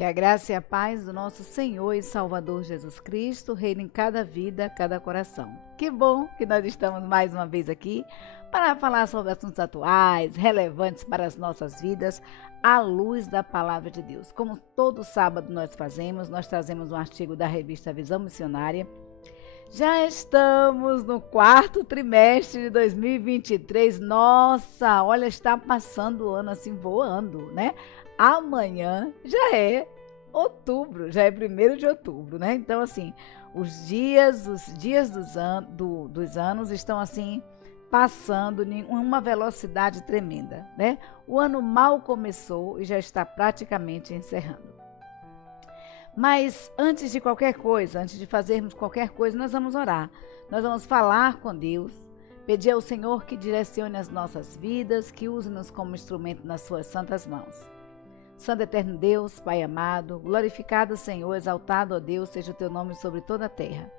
Que a graça e a paz do nosso Senhor e Salvador Jesus Cristo reine em cada vida, cada coração. Que bom que nós estamos mais uma vez aqui para falar sobre assuntos atuais, relevantes para as nossas vidas, à luz da Palavra de Deus. Como todo sábado nós fazemos, nós trazemos um artigo da revista Visão Missionária. Já estamos no quarto trimestre de 2023. Nossa, olha, está passando o ano assim voando, né? Amanhã já é outubro, já é 1º de outubro, né? Então, assim, os dias dos anos estão assim passando em uma velocidade tremenda, né? O ano mal começou e já está praticamente encerrando. Mas antes de qualquer coisa, antes de fazermos qualquer coisa, nós vamos orar. Nós vamos falar com Deus, pedir ao Senhor que direcione as nossas vidas, que use-nos como instrumento nas suas santas mãos. Santo eterno Deus, Pai amado, glorificado Senhor, exaltado, ó Deus, seja o teu nome sobre toda a terra.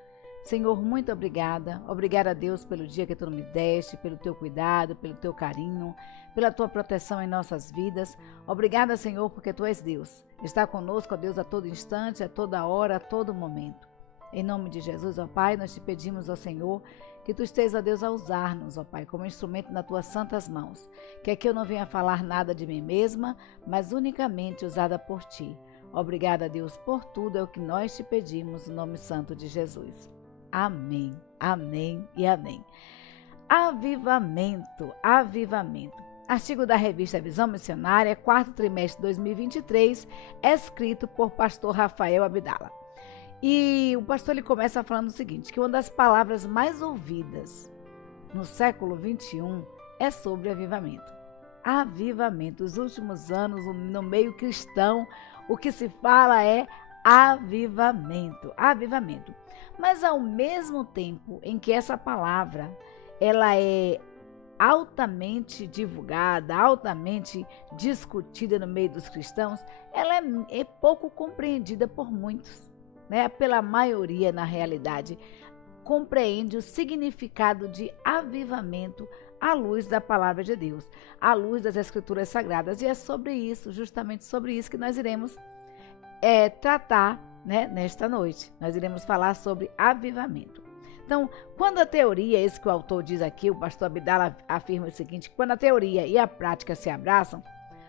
Senhor, muito obrigada. Obrigada a Deus pelo dia que tu me deste, pelo teu cuidado, pelo teu carinho, pela tua proteção em nossas vidas. Obrigada, Senhor, porque tu és Deus. Está conosco, ó Deus, a todo instante, a toda hora, a todo momento. Em nome de Jesus, ó Pai, nós te pedimos, ó Senhor, que tu estejas, ó Deus, a usar-nos, ó Pai, como instrumento nas tuas santas mãos. Que aqui eu não venha falar nada de mim mesma, mas unicamente usada por ti. Obrigada, Deus, por tudo, é o que nós te pedimos, no nome santo de Jesus. Amém, amém e amém. Avivamento, avivamento. Artigo da revista Visão Missionária, quarto trimestre de 2023, escrito por pastor Rafael Abdala. E o pastor ele começa falando o seguinte, que uma das palavras mais ouvidas no século 21 é sobre avivamento. Avivamento. Os últimos anos, no meio cristão, o que se fala é avivamento, avivamento. Mas ao mesmo tempo em que essa palavra ela é altamente divulgada, altamente discutida no meio dos cristãos, ela é pouco compreendida por muitos, né? Pela maioria, na realidade, compreende o significado de avivamento à luz da palavra de Deus, à luz das Escrituras Sagradas. E é sobre isso, justamente sobre isso, que nós iremos tratar, né, nesta noite. Nós iremos falar sobre avivamento. Então, quando a teoria, esse que o autor diz aqui, o pastor Abdala afirma o seguinte, quando a teoria e a prática se abraçam,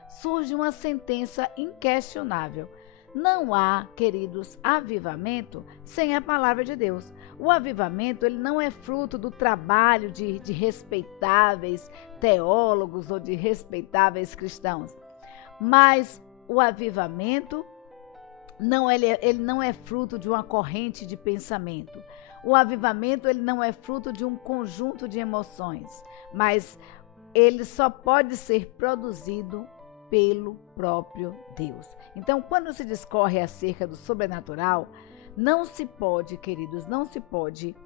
surge uma sentença inquestionável. Não há, queridos, avivamento sem a palavra de Deus. O avivamento ele não é fruto do trabalho de respeitáveis teólogos ou de respeitáveis cristãos, mas o avivamento ele não é fruto de uma corrente de pensamento. O avivamento ele não é fruto de um conjunto de emoções, mas ele só pode ser produzido pelo próprio Deus. Então, quando se discorre acerca do sobrenatural, não se pode, queridos, não se pode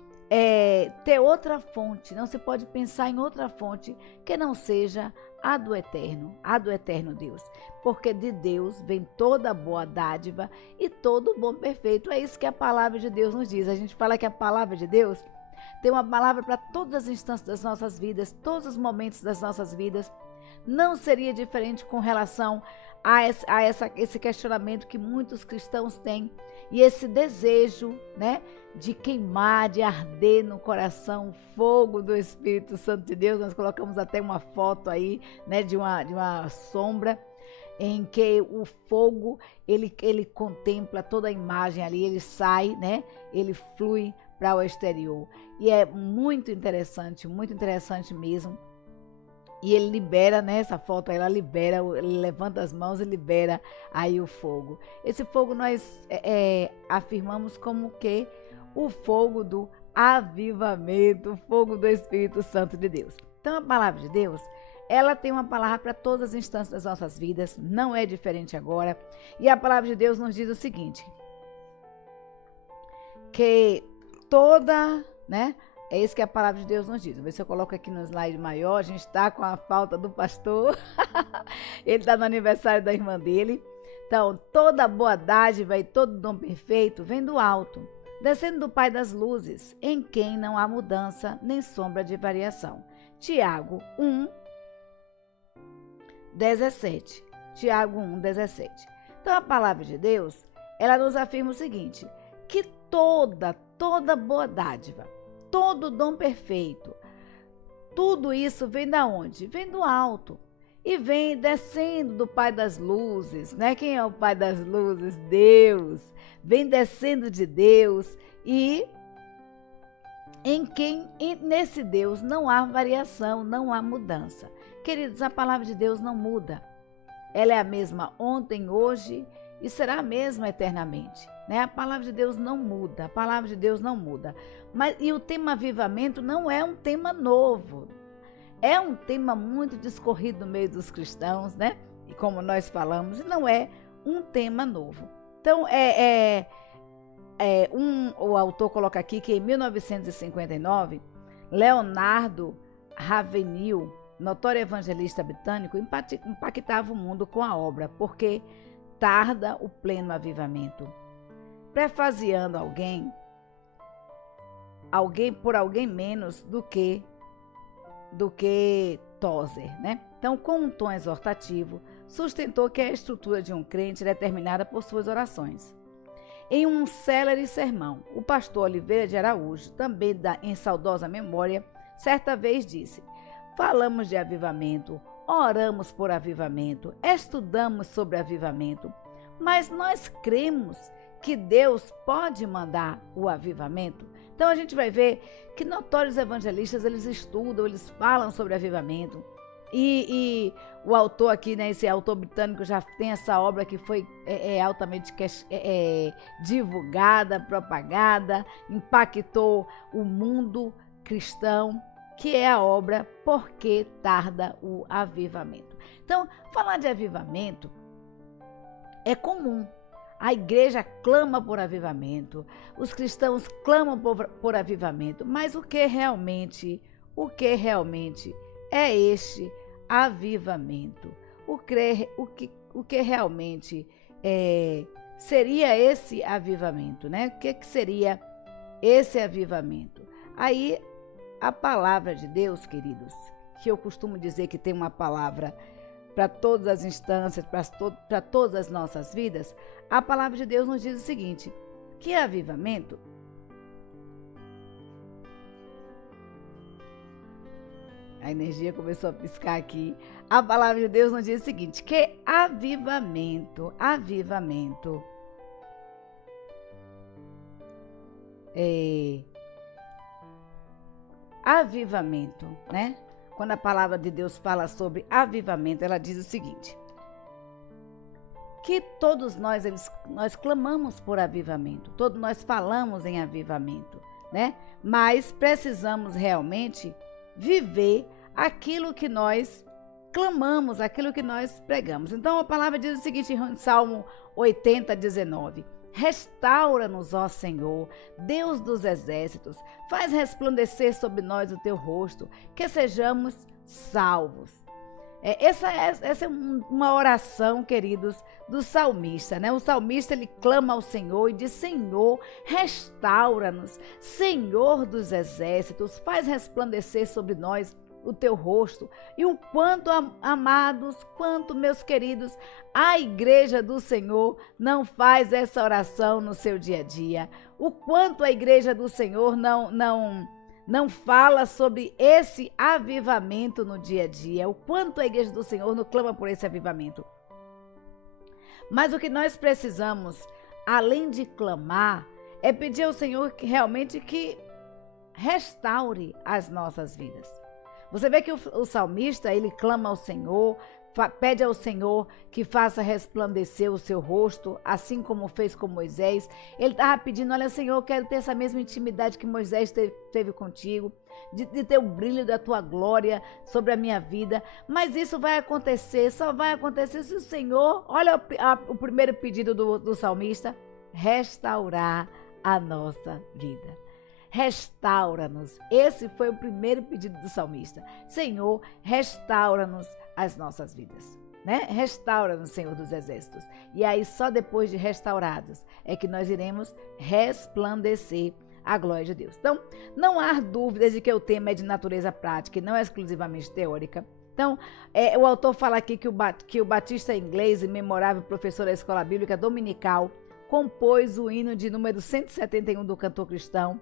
ter outra fonte, não se pode pensar em outra fonte que não seja a do eterno Deus. Porque de Deus vem toda boa dádiva e todo bom perfeito. É isso que a palavra de Deus nos diz. A gente fala que a palavra de Deus tem uma palavra para todas as instâncias das nossas vidas, todos os momentos das nossas vidas. Não seria diferente com relação a esse questionamento que muitos cristãos têm e esse desejo, né, de queimar, de arder no coração o fogo do Espírito Santo de Deus. Nós colocamos até uma foto aí, né, de uma sombra em que o fogo ele contempla toda a imagem ali, ele sai, né, ele flui para o exterior. E é muito interessante mesmo. E ele libera, né, essa foto aí, ele levanta as mãos e libera aí o fogo. Esse fogo nós afirmamos como que o fogo do avivamento, o fogo do Espírito Santo de Deus. Então a palavra de Deus, ela tem uma palavra para todas as instâncias das nossas vidas, não é diferente agora. E a palavra de Deus nos diz o seguinte, que toda, né, é isso que a palavra de Deus nos diz. Vou ver se eu coloco aqui no slide maior. A gente está com a falta do pastor. Ele está no aniversário da irmã dele. Então, toda boa dádiva e todo dom perfeito vem do alto, descendo do Pai das luzes, em quem não há mudança nem sombra de variação. Tiago 1, 17. Tiago 1, 17. Então a palavra de Deus, ela nos afirma o seguinte, que toda boa dádiva, todo dom perfeito, tudo isso vem da onde? Vem do alto. E vem descendo do Pai das Luzes, né? Quem é o Pai das Luzes? Deus. Vem descendo de Deus e nesse Deus não há variação, não há mudança. Queridos, a palavra de Deus não muda. Ela é a mesma ontem, hoje e será a mesma eternamente, né? A palavra de Deus não muda, a palavra de Deus não muda. E o tema avivamento não é um tema novo. É um tema muito discorrido no meio dos cristãos, né? E como nós falamos, não é um tema novo. Então, o autor coloca aqui que em 1959, Leonardo Ravenhill, notório evangelista britânico, impactava o mundo com a obra, porque tarda o pleno avivamento. Prefaziando alguém por alguém menos do que Tozer, né? Então, com um tom exortativo, sustentou que a estrutura de um crente é determinada por suas orações. Em um célere sermão, o pastor Oliveira de Araújo, também em saudosa memória, certa vez disse: falamos de avivamento, oramos por avivamento, estudamos sobre avivamento, mas nós cremos que Deus pode mandar o avivamento? Então a gente vai ver que notórios evangelistas, eles estudam, eles falam sobre avivamento. E o autor aqui, né, esse autor britânico já tem essa obra que foi altamente divulgada, propagada, impactou o mundo cristão, que é a obra Por que Tarda o Avivamento. Então, falar de avivamento é comum. A igreja clama por avivamento, os cristãos clamam por avivamento, mas o que realmente é este avivamento? O que realmente seria esse avivamento, né? O que seria esse avivamento? Aí, a palavra de Deus, queridos, que eu costumo dizer que tem uma palavra para todas as instâncias, para todas as nossas vidas, a palavra de Deus nos diz o seguinte, que avivamento a energia começou a piscar aqui. A palavra de Deus nos diz o seguinte, que avivamento, né? Quando a palavra de Deus fala sobre avivamento, ela diz o seguinte, que todos nós clamamos por avivamento, todos nós falamos em avivamento, né? Mas precisamos realmente viver aquilo que nós clamamos, aquilo que nós pregamos. Então a palavra diz o seguinte em Salmo 80, 19, restaura-nos, ó Senhor, Deus dos exércitos, faz resplandecer sobre nós o teu rosto, que sejamos salvos. Essa é uma oração, queridos, do salmista, né? O salmista, ele clama ao Senhor e diz, Senhor, restaura-nos, Senhor dos exércitos, faz resplandecer sobre nós o teu rosto. E o quanto, amados, quanto, meus queridos, a igreja do Senhor não faz essa oração no seu dia a dia. O quanto a igreja do Senhor não fala sobre esse avivamento no dia a dia. O quanto a igreja do Senhor não clama por esse avivamento. Mas o que nós precisamos, além de clamar, é pedir ao Senhor que realmente que restaure as nossas vidas. Você vê que o salmista, ele clama ao Senhor, pede ao Senhor que faça resplandecer o seu rosto, assim como fez com Moisés. Ele estava pedindo, olha Senhor, eu quero ter essa mesma intimidade que Moisés teve contigo, de ter o brilho da tua glória sobre a minha vida. Mas isso vai acontecer, só vai acontecer se o Senhor, olha o primeiro pedido do salmista, restaurar a nossa vida. Restaura-nos. Esse foi o primeiro pedido do salmista. Senhor, restaura-nos as nossas vidas, né? Restaura-nos, Senhor dos exércitos. E aí, só depois de restaurados, é que nós iremos resplandecer a glória de Deus. Então, não há dúvidas de que o tema é de natureza prática e não é exclusivamente teórica. Então, o autor fala aqui que o batista inglês e memorável professor da escola bíblica dominical compôs o hino de número 171 do cantor cristão.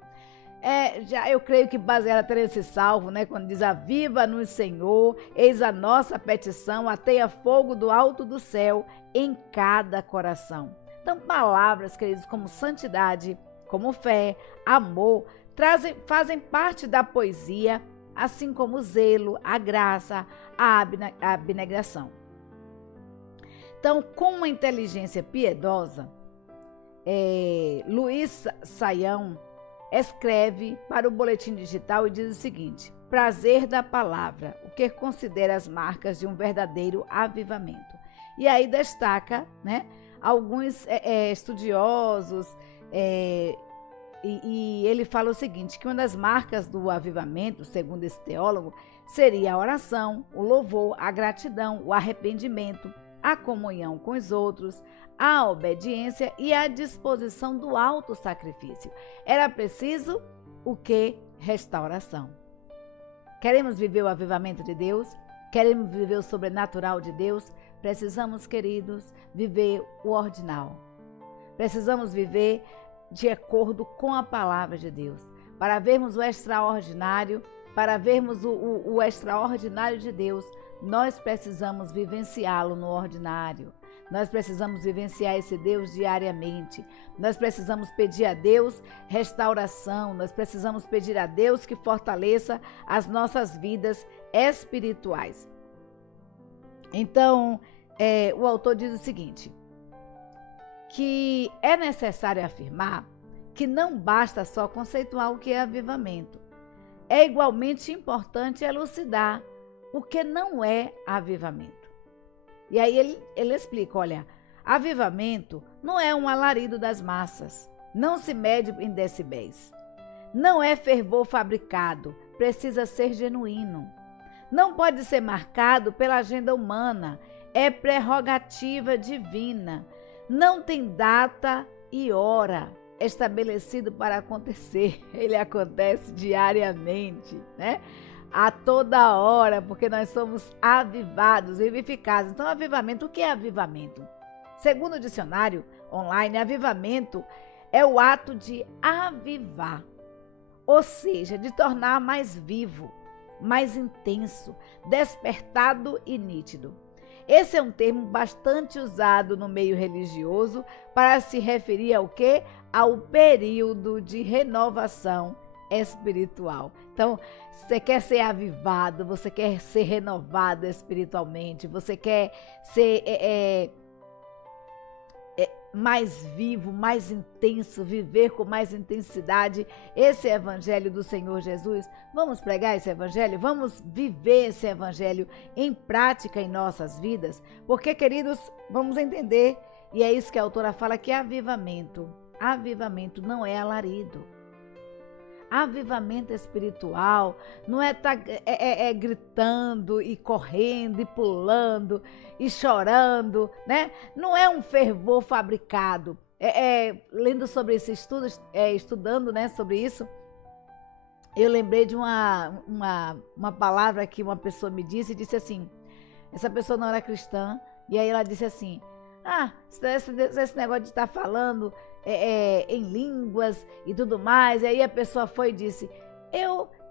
Já eu creio que baseado até nesse salvo, né, quando diz: aviva-nos, Senhor, eis a nossa petição, ateia fogo do alto do céu em cada coração. Então, palavras, queridos, como santidade, como fé, amor, fazem parte da poesia, assim como o zelo, a graça, a abnegação. Então, com uma inteligência piedosa, Luiz Saião escreve para o Boletim Digital e diz o seguinte: prazer da palavra, o que considera as marcas de um verdadeiro avivamento. E aí destaca, né, alguns estudiosos, e ele fala o seguinte, que uma das marcas do avivamento, segundo esse teólogo, seria a oração, o louvor, a gratidão, o arrependimento, a comunhão com os outros, a obediência e a disposição do autossacrifício. Era preciso o que? Restauração. Queremos viver o avivamento de Deus? Queremos viver o sobrenatural de Deus? Precisamos, queridos, viver o ordinal. Precisamos viver de acordo com a palavra de Deus. Para vermos o extraordinário, para vermos o extraordinário de Deus, nós precisamos vivenciá-lo no ordinário. Nós precisamos vivenciar esse Deus diariamente. Nós precisamos pedir a Deus restauração. Nós precisamos pedir a Deus que fortaleça as nossas vidas espirituais. Então, o autor diz o seguinte, que é necessário afirmar que não basta só conceituar o que é avivamento. É igualmente importante elucidar o que não é avivamento. E aí ele explica, olha, avivamento não é um alarido das massas, não se mede em decibéis. Não é fervor fabricado, precisa ser genuíno. Não pode ser marcado pela agenda humana, é prerrogativa divina. Não tem data e hora estabelecido para acontecer. Ele acontece diariamente, né? A toda hora, porque nós somos avivados, vivificados. Então, avivamento, o que é avivamento? Segundo o dicionário online, avivamento é o ato de avivar, ou seja, de tornar mais vivo, mais intenso, despertado e nítido. Esse é um termo bastante usado no meio religioso para se referir ao quê? Ao período de renovação espiritual. Então, você quer ser avivado, você quer ser renovado espiritualmente, você quer ser mais vivo, mais intenso, viver com mais intensidade esse evangelho do Senhor Jesus. Vamos pregar esse evangelho? Vamos viver esse evangelho em prática em nossas vidas? Porque, queridos, vamos entender, e é isso que a autora fala, que avivamento não é alarido. Avivamento espiritual não é estar gritando e correndo e pulando e chorando, né? Não é um fervor fabricado. Lendo sobre esse estudo, estudando, né, sobre isso, eu lembrei de uma palavra que uma pessoa me disse assim, essa pessoa não era cristã, e aí ela disse assim, esse negócio de estar falando em línguas e tudo mais. E aí a pessoa foi e disse,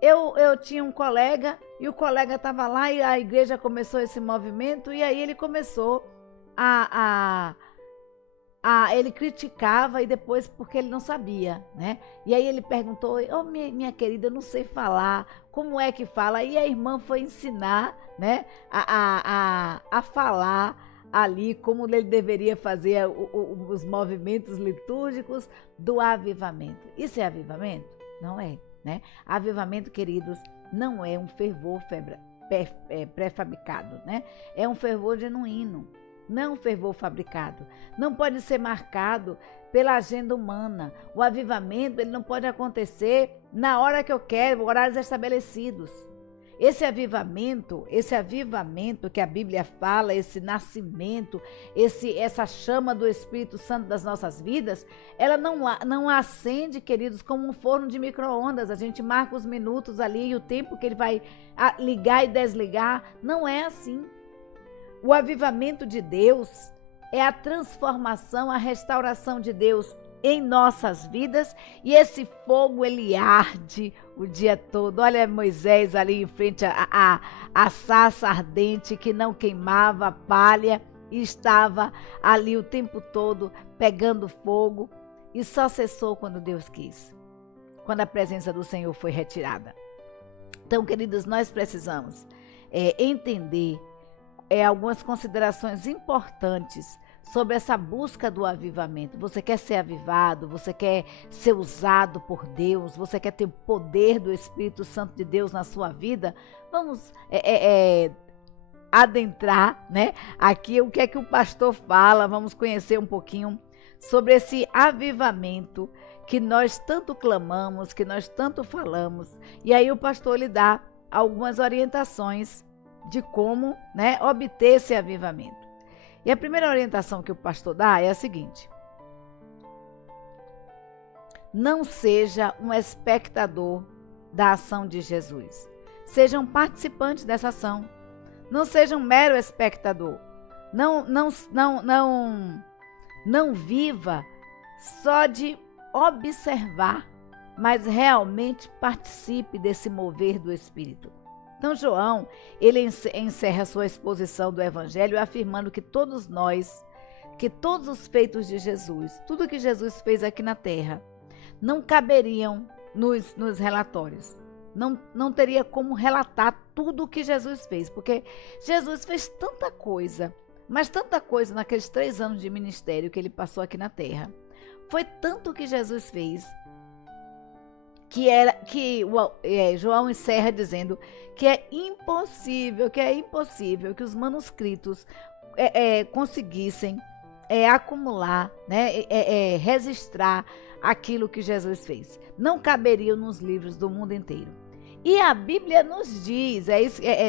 eu tinha um colega e o colega estava lá e a igreja começou esse movimento e aí ele começou ele criticava e depois porque ele não sabia, né? E aí ele perguntou, minha querida, eu não sei falar, como é que fala? E a irmã foi ensinar, né, a falar ali como ele deveria fazer os movimentos litúrgicos do avivamento. Isso é avivamento? Não é, né? Avivamento, queridos, não é um fervor pré-fabricado, né? É um fervor genuíno, não um fervor fabricado. Não pode ser marcado pela agenda humana. O avivamento, ele não pode acontecer na hora que eu quero, horários estabelecidos. esse avivamento que a Bíblia fala, esse nascimento, essa chama do Espírito Santo das nossas vidas, ela não acende, queridos, como um forno de micro-ondas. A gente marca os minutos ali e o tempo que ele vai ligar e desligar. Não é assim. O avivamento de Deus é a transformação, a restauração de Deus em nossas vidas, e esse fogo ele arde o dia todo. Olha Moisés ali em frente a sarça ardente que não queimava a palha e estava ali o tempo todo pegando fogo, e só cessou quando Deus quis, quando a presença do Senhor foi retirada. Então, queridos, nós precisamos entender algumas considerações importantes sobre essa busca do avivamento. Você quer ser avivado, você quer ser usado por Deus, você quer ter o poder do Espírito Santo de Deus na sua vida? Vamos adentrar, né? Aqui o que é que o pastor fala, vamos conhecer um pouquinho sobre esse avivamento que nós tanto clamamos, que nós tanto falamos. E aí o pastor lhe dá algumas orientações de como, né, obter esse avivamento. E a primeira orientação que o pastor dá é a seguinte: não seja um espectador da ação de Jesus. Seja um participante dessa ação. Não seja um mero espectador. Não viva só de observar, mas realmente participe desse mover do Espírito. Então, João, ele encerra sua exposição do Evangelho afirmando que todos nós, que todos os feitos de Jesus, tudo que Jesus fez aqui na terra, não caberiam nos relatórios. Não teria como relatar tudo o que Jesus fez, porque Jesus fez tanta coisa, mas tanta coisa naqueles 3 anos de ministério que ele passou aqui na terra. Foi tanto que Jesus fez, que João encerra dizendo que é impossível que os manuscritos conseguissem acumular, né, registrar aquilo que Jesus fez. Não caberiam nos livros do mundo inteiro. E a Bíblia nos diz,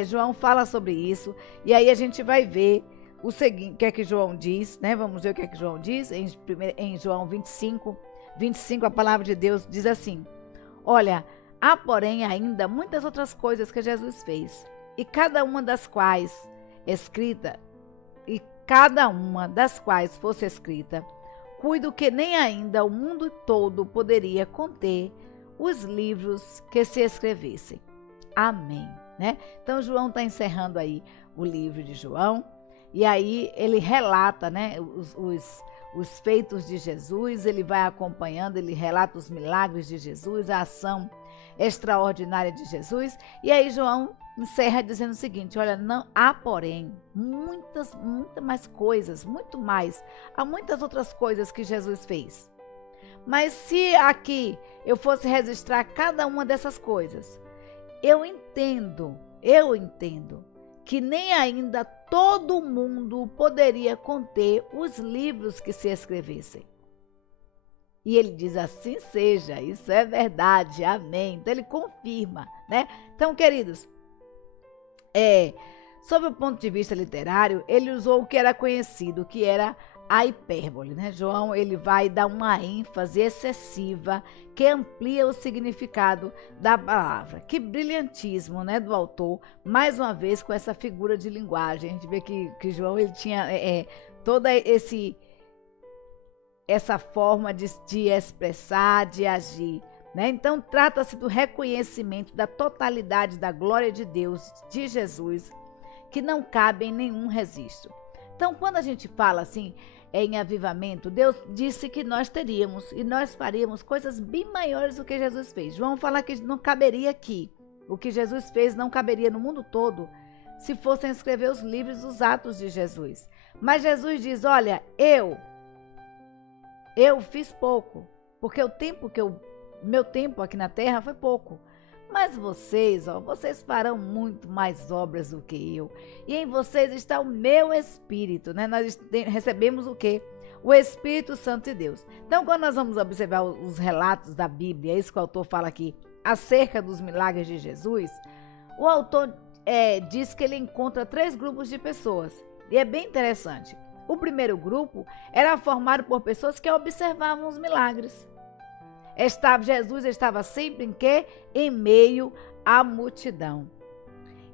João fala sobre isso, e aí a gente vai ver o seguinte, o que é que João diz, né? Vamos ver o que é que João diz em João 25, a palavra de Deus diz assim: olha, há porém ainda muitas outras coisas que Jesus fez, e cada uma das quais fosse escrita, cuido que nem ainda o mundo todo poderia conter os livros que se escrevessem. Amém, né? Então João está encerrando aí o livro de João, e aí ele relata, né, os feitos de Jesus, ele vai acompanhando, ele relata os milagres de Jesus, a ação extraordinária de Jesus, e aí João encerra dizendo o seguinte: olha, não há porém muitas mais coisas, muito mais, há muitas outras coisas que Jesus fez. Mas se aqui eu fosse registrar cada uma dessas coisas, eu entendo que nem ainda todo mundo poderia conter os livros que se escrevessem. E ele diz: assim seja, isso é verdade, amém. Então ele confirma, né? Então, queridos, sob o ponto de vista literário, ele usou o que era conhecido, que era a hipérbole, né? João, ele vai dar uma ênfase excessiva que amplia o significado da palavra. Que brilhantismo, né, do autor, mais uma vez com essa figura de linguagem. A gente vê que João, ele tinha toda essa forma de expressar, de agir, né? Então trata-se do reconhecimento da totalidade da glória de Deus, de Jesus, que não cabe em nenhum registro. Então, quando a gente fala assim em avivamento, Deus disse que nós teríamos e nós faríamos coisas bem maiores do que Jesus fez. João fala que não caberia aqui. O que Jesus fez não caberia no mundo todo se fossem escrever os livros dos atos de Jesus. Mas Jesus diz: olha, eu fiz pouco, porque meu tempo aqui na terra foi pouco. Mas vocês farão muito mais obras do que eu. E em vocês está o meu Espírito, né? Nós recebemos o quê? O Espírito Santo de Deus. Então, quando nós vamos observar os relatos da Bíblia, é isso que o autor fala aqui, acerca dos milagres de Jesus, o autor diz que ele encontra 3 grupos de pessoas. E é bem interessante. O primeiro grupo era formado por pessoas que observavam os milagres. Jesus estava sempre em quê? Em meio à multidão.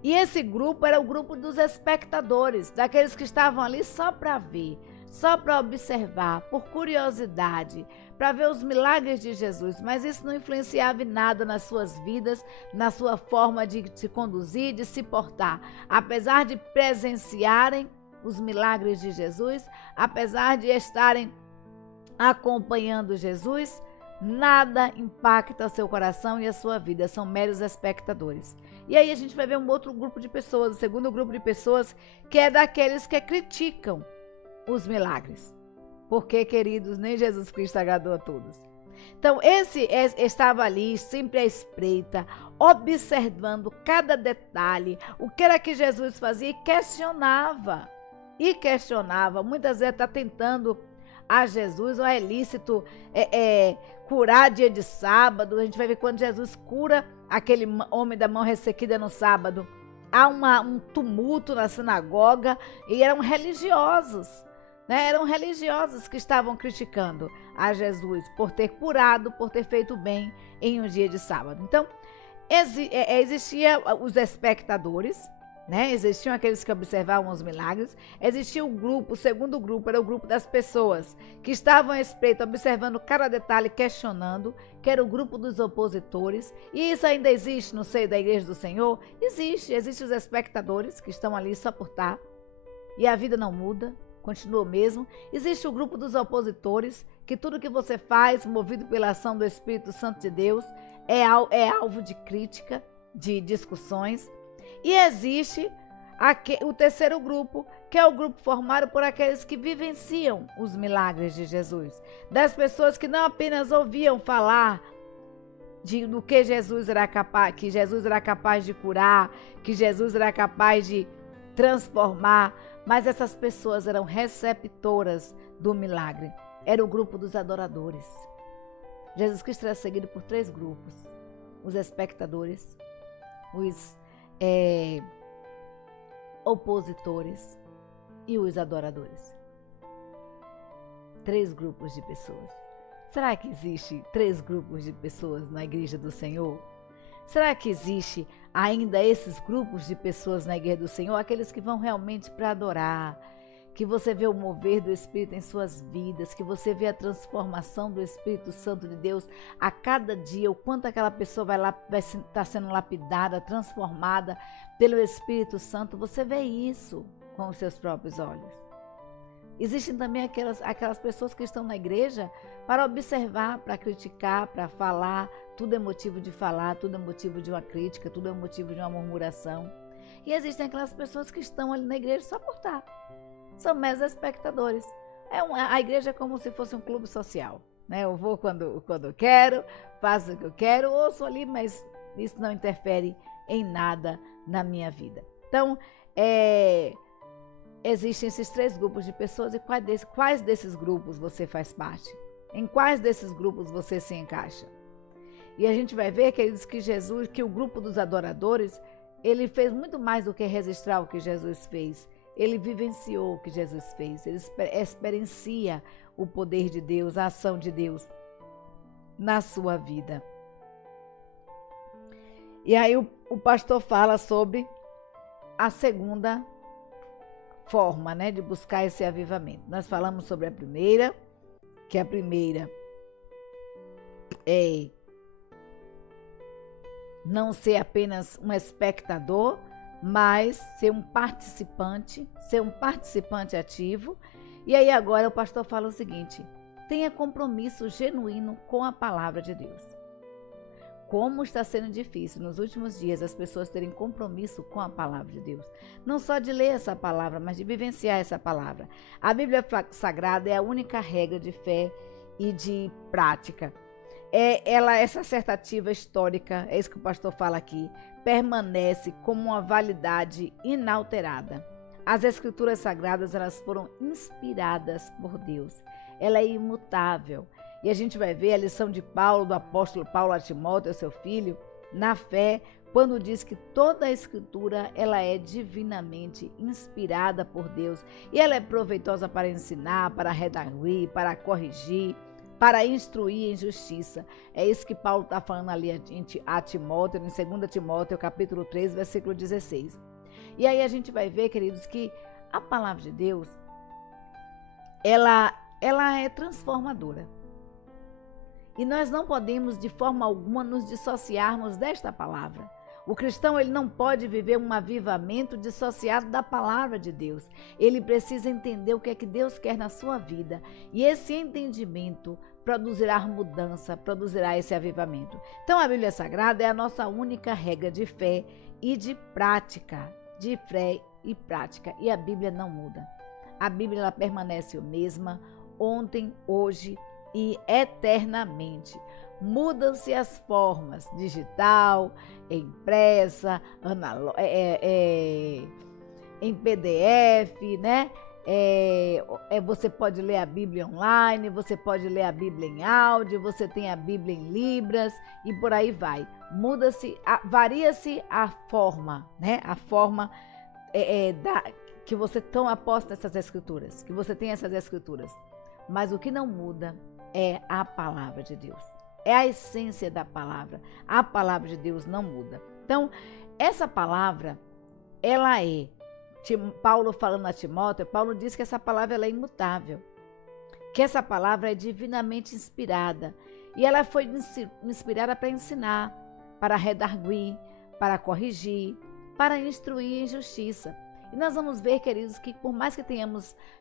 E esse grupo era o grupo dos espectadores, daqueles que estavam ali só para ver, só para observar, por curiosidade, para ver os milagres de Jesus. Mas isso não influenciava em nada nas suas vidas, na sua forma de se conduzir, de se portar. Apesar de presenciarem os milagres de Jesus, apesar de estarem acompanhando Jesus, nada impacta o seu coração e a sua vida, são meros espectadores. E aí a gente vai ver um outro grupo de pessoas, o segundo grupo de pessoas, que é daqueles que criticam os milagres. Porque, queridos, nem Jesus Cristo agradou a todos. Então, esse estava ali, sempre à espreita, observando cada detalhe, o que era que Jesus fazia e questionava. Muitas vezes está tentando a Jesus, ou é lícito curar dia de sábado. A gente vai ver quando Jesus cura aquele homem da mão ressequida no sábado. Há um tumulto na sinagoga e eram religiosos, né? Eram religiosos que estavam criticando a Jesus por ter curado, por ter feito bem em um dia de sábado. Então, existiam os espectadores, né? Existiam aqueles que observavam os milagres. Existia o segundo grupo era o grupo das pessoas que estavam à espreita, observando cada detalhe, questionando, que era o grupo dos opositores. E isso ainda existe no seio da Igreja do Senhor? Existem os espectadores que estão ali só por estar, e a vida não muda, continua o mesmo. Existe o grupo dos opositores, que tudo que você faz, movido pela ação do Espírito Santo de Deus, é alvo de crítica, de discussões. E existe o terceiro grupo, que é o grupo formado por aqueles que vivenciam os milagres de Jesus. Das pessoas que não apenas ouviam falar do que Jesus era capaz de curar, que Jesus era capaz de transformar, mas essas pessoas eram receptoras do milagre. Era o grupo dos adoradores. Jesus Cristo era seguido por 3 grupos: os espectadores, os opositores e os adoradores. 3 grupos de pessoas. Será que existe 3 grupos de pessoas na Igreja do Senhor? Será que existe ainda esses grupos de pessoas na Igreja do Senhor? Aqueles que vão realmente para adorar, que você vê o mover do Espírito em suas vidas, que você vê a transformação do Espírito Santo de Deus a cada dia, o quanto aquela pessoa vai estar sendo lapidada, transformada pelo Espírito Santo. Você vê isso com os seus próprios olhos. Existem também aquelas pessoas que estão na igreja para observar, para criticar, para falar. Tudo é motivo de falar, tudo é motivo de uma crítica, tudo é motivo de uma murmuração. E existem aquelas pessoas que estão ali na igreja só por estar. São meros espectadores. A igreja é como se fosse um clube social, né? Eu vou quando eu quero, faço o que eu quero, ouço ali, mas isso não interfere em nada na minha vida. Então, existem esses 3 grupos de pessoas, e quais desses grupos você faz parte? Em quais desses grupos você se encaixa? E a gente vai ver, queridos, que o grupo dos adoradores, ele fez muito mais do que registrar o que Jesus fez. Ele vivenciou o que Jesus fez, ele experiencia o poder de Deus, a ação de Deus na sua vida. E aí o pastor fala sobre a segunda forma, né, de buscar esse avivamento. Nós falamos sobre a primeira, que a primeira é não ser apenas um espectador, mas ser um participante ativo. E aí agora o pastor fala o seguinte: tenha compromisso genuíno com a palavra de Deus. Como está sendo difícil nos últimos dias as pessoas terem compromisso com a palavra de Deus. Não só de ler essa palavra, mas de vivenciar essa palavra. A Bíblia Sagrada é a única regra de fé e de prática. Essa assertativa histórica, é isso que o pastor fala aqui, permanece como uma validade inalterada. As Escrituras Sagradas, elas foram inspiradas por Deus. Ela é imutável. E a gente vai ver a lição de Paulo, do apóstolo Paulo a Timóteo, seu filho, na fé, quando diz que toda a Escritura ela é divinamente inspirada por Deus e ela é proveitosa para ensinar, para redarguir, para corrigir, para instruir em justiça. É isso que Paulo está falando ali a Timóteo, em 2 Timóteo, capítulo 3, versículo 16. E aí a gente vai ver, queridos, que a palavra de Deus, ela é transformadora. E nós não podemos, de forma alguma, nos dissociarmos desta palavra. O cristão, ele não pode viver um avivamento dissociado da palavra de Deus. Ele precisa entender o que é que Deus quer na sua vida. E esse entendimento produzirá mudança, produzirá esse avivamento. Então, a Bíblia Sagrada é a nossa única regra de fé e de prática. De fé e prática. E a Bíblia não muda. A Bíblia ela permanece a mesma ontem, hoje e eternamente. Mudam-se as formas, digital, impressa, em PDF, né? Você pode ler a Bíblia online, você pode ler a Bíblia em áudio, você tem a Bíblia em Libras e por aí vai. Muda-se, varia-se a forma, né? A forma que você toma posse dessas escrituras, que você tem essas escrituras. Mas o que não muda é a palavra de Deus. É a essência da palavra. A palavra de Deus não muda. Então, essa palavra, ela é, Paulo falando a Timóteo, Paulo diz que essa palavra ela é imutável, que essa palavra é divinamente inspirada. E ela foi inspirada para ensinar, para redarguir, para corrigir, para instruir em justiça. E nós vamos ver, queridos, que por mais que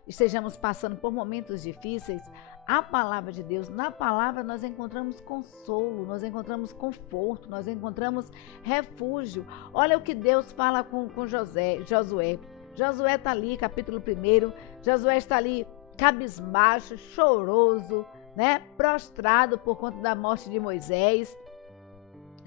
estejamos passando por momentos difíceis, a palavra de Deus, na palavra nós encontramos consolo, nós encontramos conforto, nós encontramos refúgio. Olha o que Deus fala com Josué. Josué está ali, capítulo 1, Josué está ali cabisbaixo, choroso, né? Prostrado por conta da morte de Moisés.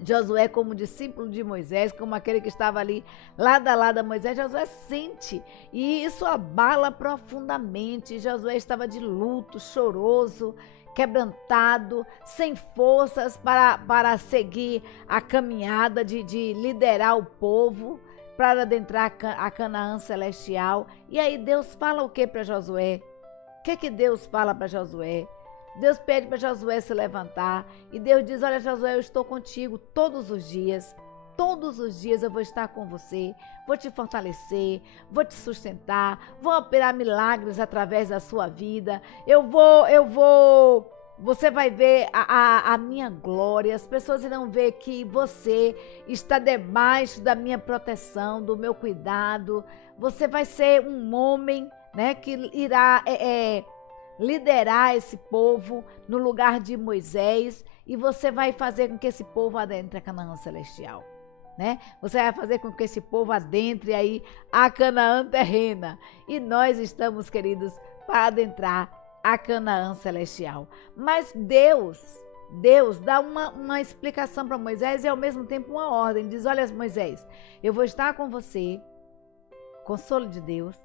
Josué, como discípulo de Moisés, como aquele que estava ali lado a lado a Moisés, Josué sente e isso abala profundamente. Josué estava de luto, choroso, quebrantado, sem forças para seguir a caminhada de liderar o povo para adentrar a Canaã celestial. E aí Deus fala o que para Josué? O que Deus fala para Josué? Deus pede para Josué se levantar e Deus diz, olha Josué, eu estou contigo todos os dias eu vou estar com você, vou te fortalecer, vou te sustentar, vou operar milagres através da sua vida, você vai ver a minha glória, as pessoas irão ver que você está debaixo da minha proteção, do meu cuidado, você vai ser um homem, né, que irá liderar esse povo no lugar de Moisés e você vai fazer com que esse povo adentre a Canaã celestial, né? Você vai fazer com que esse povo adentre aí a Canaã terrena e nós estamos, queridos, para adentrar a Canaã celestial. Mas Deus dá uma explicação para Moisés e ao mesmo tempo uma ordem, diz, olha Moisés, eu vou estar com você, consolo de Deus.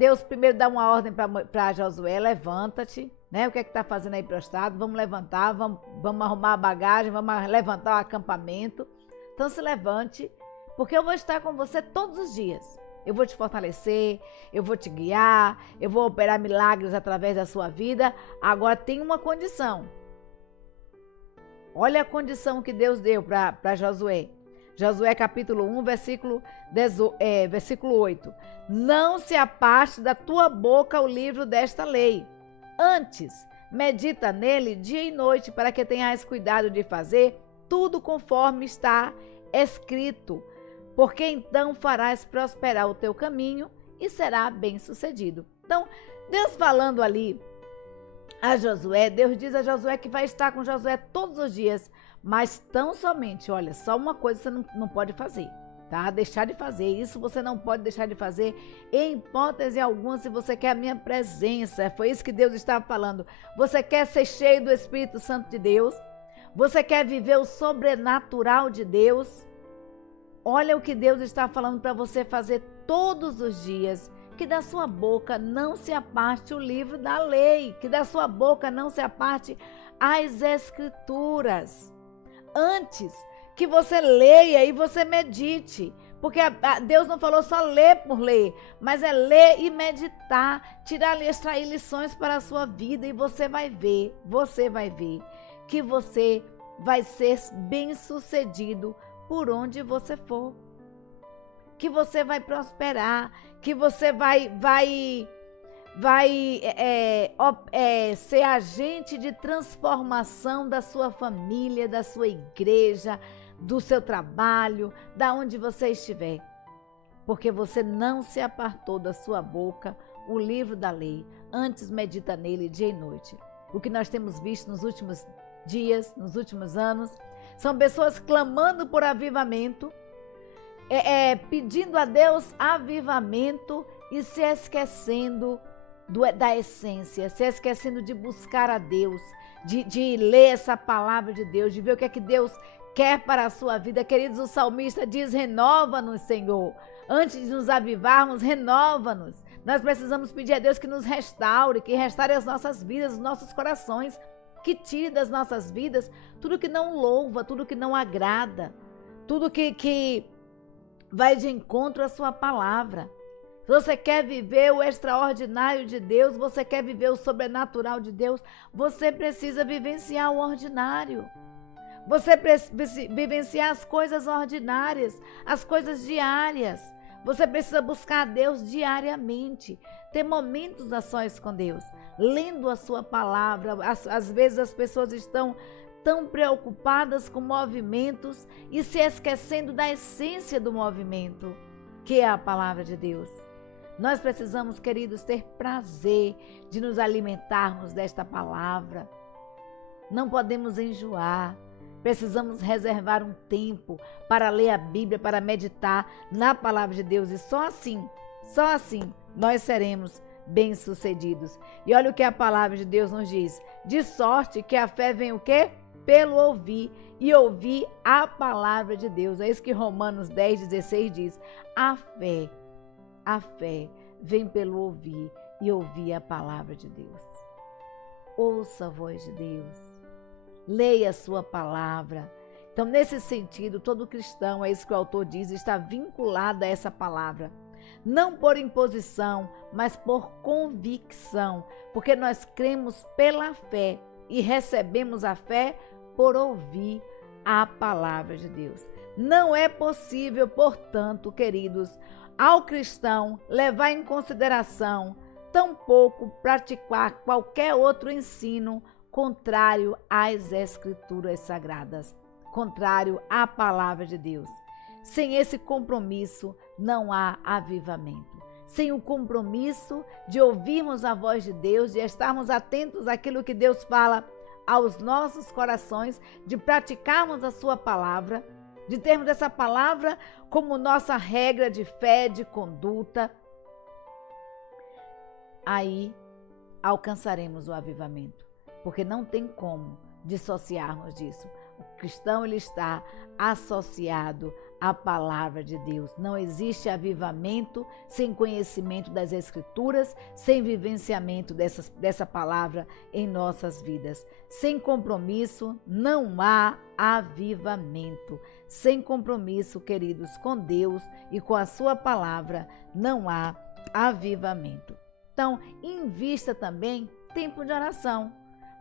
Deus primeiro dá uma ordem para Josué, levanta-te, né? O que é que está fazendo aí prostrado? Vamos levantar, vamos arrumar a bagagem, vamos levantar o acampamento. Então se levante, porque eu vou estar com você todos os dias. Eu vou te fortalecer, eu vou te guiar, eu vou operar milagres através da sua vida. Agora tem uma condição. Olha a condição que Deus deu para Josué. Josué capítulo 1, versículo 8. Não se aparte da tua boca o livro desta lei. Antes, medita nele dia e noite, para que tenhas cuidado de fazer tudo conforme está escrito. Porque então farás prosperar o teu caminho e será bem-sucedido. Então, Deus falando ali a Josué, Deus diz a Josué que vai estar com Josué todos os dias, mas tão somente, olha, só uma coisa você não pode fazer, tá? Deixar de fazer, isso você não pode deixar de fazer em hipótese alguma se você quer a minha presença. Foi isso que Deus estava falando. Você quer ser cheio do Espírito Santo de Deus? Você quer viver o sobrenatural de Deus? Olha o que Deus está falando para você fazer todos os dias. Que da sua boca não se aparte o livro da lei, que da sua boca não se aparte as escrituras. Antes, que você leia e você medite. Porque Deus não falou só ler por ler, mas é ler e meditar, extrair lições para a sua vida, e você vai ver que você vai ser bem-sucedido por onde você for. Que você vai prosperar, que você vai ser agente de transformação da sua família, da sua igreja, do seu trabalho, da onde você estiver. Porque você não se apartou da sua boca o livro da lei, antes medita nele dia e noite. O que nós temos visto nos últimos dias, nos últimos anos, são pessoas clamando por avivamento, pedindo a Deus avivamento e se esquecendo da essência, se esquecendo de buscar a Deus, de ler essa palavra de Deus, de ver o que é que Deus quer para a sua vida. Queridos, o salmista diz: renova-nos, Senhor. Antes de nos avivarmos, renova-nos. Nós precisamos pedir a Deus que nos restaure, que restaure as nossas vidas, os nossos corações, que tire das nossas vidas tudo que não louva, tudo que não agrada, tudo que vai de encontro à sua palavra. Se você quer viver o extraordinário de Deus, você quer viver o sobrenatural de Deus, você precisa vivenciar o ordinário. Você precisa vivenciar as coisas ordinárias, as coisas diárias. Você precisa buscar a Deus diariamente, ter momentos a sós com Deus, lendo a sua palavra. Às vezes as pessoas estão tão preocupadas com movimentos e se esquecendo da essência do movimento, que é a palavra de Deus. Nós precisamos, queridos, ter prazer de nos alimentarmos desta palavra. Não podemos enjoar. Precisamos reservar um tempo para ler a Bíblia, para meditar na palavra de Deus. E só assim nós seremos bem-sucedidos. E olha o que a palavra de Deus nos diz. De sorte que a fé vem o quê? Pelo ouvir, e ouvir a palavra de Deus. É isso que Romanos 10:16 diz. A fé vem pelo ouvir, e ouvir a palavra de Deus. Ouça a voz de Deus. Leia a sua palavra. Então, nesse sentido, todo cristão, é isso que o autor diz, está vinculado a essa palavra. Não por imposição, mas por convicção. Porque nós cremos pela fé e recebemos a fé por ouvir a palavra de Deus. Não é possível, portanto, queridos, ao cristão levar em consideração, tampouco praticar qualquer outro ensino contrário às Escrituras Sagradas, contrário à palavra de Deus. Sem esse compromisso, não há avivamento. Sem o compromisso de ouvirmos a voz de Deus, de estarmos atentos àquilo que Deus fala aos nossos corações, de praticarmos a sua palavra, de termos essa palavra como nossa regra de fé, de conduta, aí alcançaremos o avivamento. Porque não tem como dissociarmos disso. O cristão, ele está associado à palavra de Deus. Não existe avivamento sem conhecimento das Escrituras, sem vivenciamento dessa palavra em nossas vidas. Sem compromisso, não há avivamento. Sem compromisso, queridos, com Deus e com a sua palavra, não há avivamento. Então, invista também tempo de oração.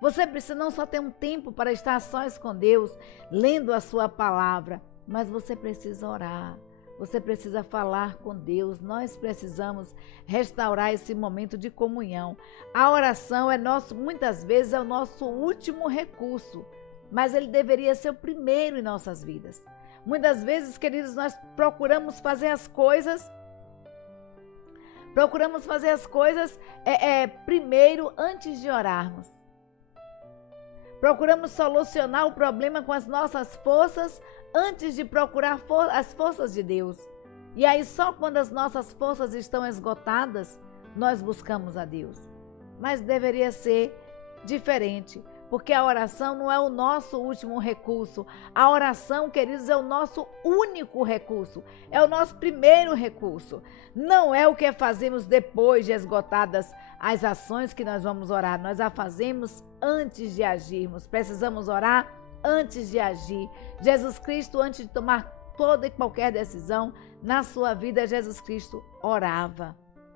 Você precisa não só ter um tempo para estar sós com Deus, lendo a sua palavra, mas você precisa orar, você precisa falar com Deus. Nós precisamos restaurar esse momento de comunhão. A oração muitas vezes é o nosso último recurso, mas ele deveria ser o primeiro em nossas vidas. Muitas vezes, queridos, nós procuramos fazer as coisas primeiro antes de orarmos. Procuramos solucionar o problema com as nossas forças antes de procurar as forças de Deus. E aí só quando as nossas forças estão esgotadas, nós buscamos a Deus. Mas deveria ser diferente, porque a oração não é o nosso último recurso. A oração, queridos, é o nosso único recurso, é o nosso primeiro recurso. Não é o que fazemos depois de esgotadas as ações que nós vamos orar. Nós a fazemos antes de agirmos. Precisamos orar antes de agir. Jesus Cristo, antes de tomar toda e qualquer decisão na sua vida, Jesus Cristo orava